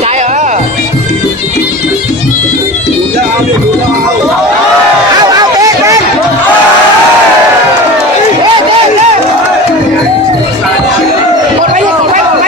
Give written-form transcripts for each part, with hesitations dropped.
ใจจะเอาดิดูจะเอาเด็กเด็กกดไปกดไปกดไป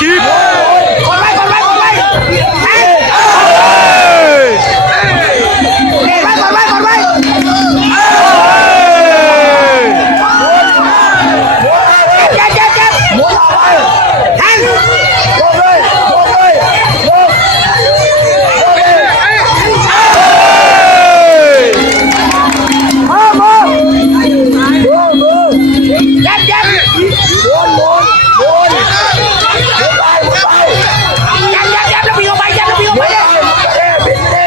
จีบ กดไว้กดไว้กดไว้แทงกดไว้กดไว้กดไว้เจ็บเจ็บเจ็บแทงเจ็บเจ็บแล้วปีออกไปเจ็บแล้วปีออกไปเลยดึงเลย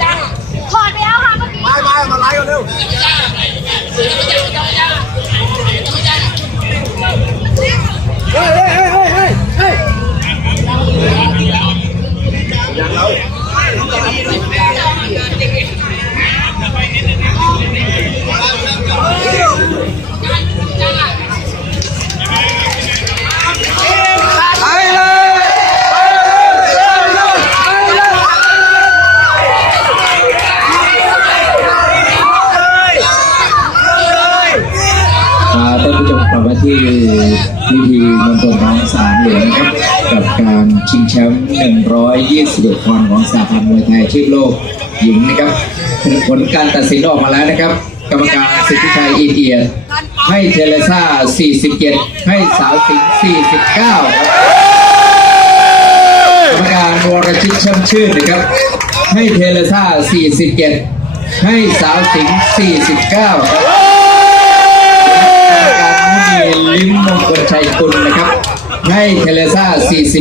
แทงถอดไปแล้วค่ะเมื่อกี้ มาไล่กันเร็ว ท่านผู้ชมกลับมาที่พิธีมณฑลท้องสามเหรียญนะครับกับการชิงแชมป์121ปอนด์ของสหพันธ์มวยไทยอาชีพโลกหญิงนะครับผลการตัดสินออกมาแล้วนะครับกรรมการสิทธิชัยอินเอียดให้เทเลซ่า47ให้สาวสิงห์49กรรมการวรชิตช่ำชื่นนะครับให้เทเลซ่า47ให้สาวสิงห์49ครับการมุนีลิ้มมงคลชัยกุลนะครับให้เทเลซ่า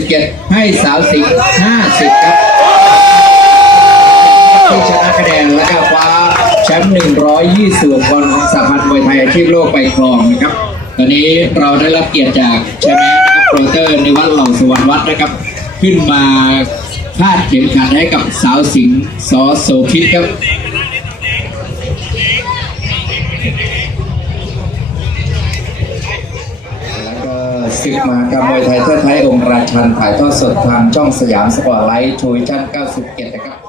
47ให้สาวสิงห์50ครับที่ชนะคะแนนและก็คว้าแชมป์120ปอนด์ของสหพันธ์มวยไทยอาชีพโลกไปครองนะครับตอนนี้เราได้รับเกียรติจากแชมป์นะครับโปรเตอร์นิวัฒน์เหล่าสุวรรณวัฒน์นะครับขึ้นมาคาดเข็มขัดให้กับสาวสิงห์สโสภิตครับศึกมหากรรมมวยไทยเทิดไทยองค์ราชันถ่ายทอดสดทางช่องสยามสปอร์ตไลท์ทูวิชั่น97นะครับ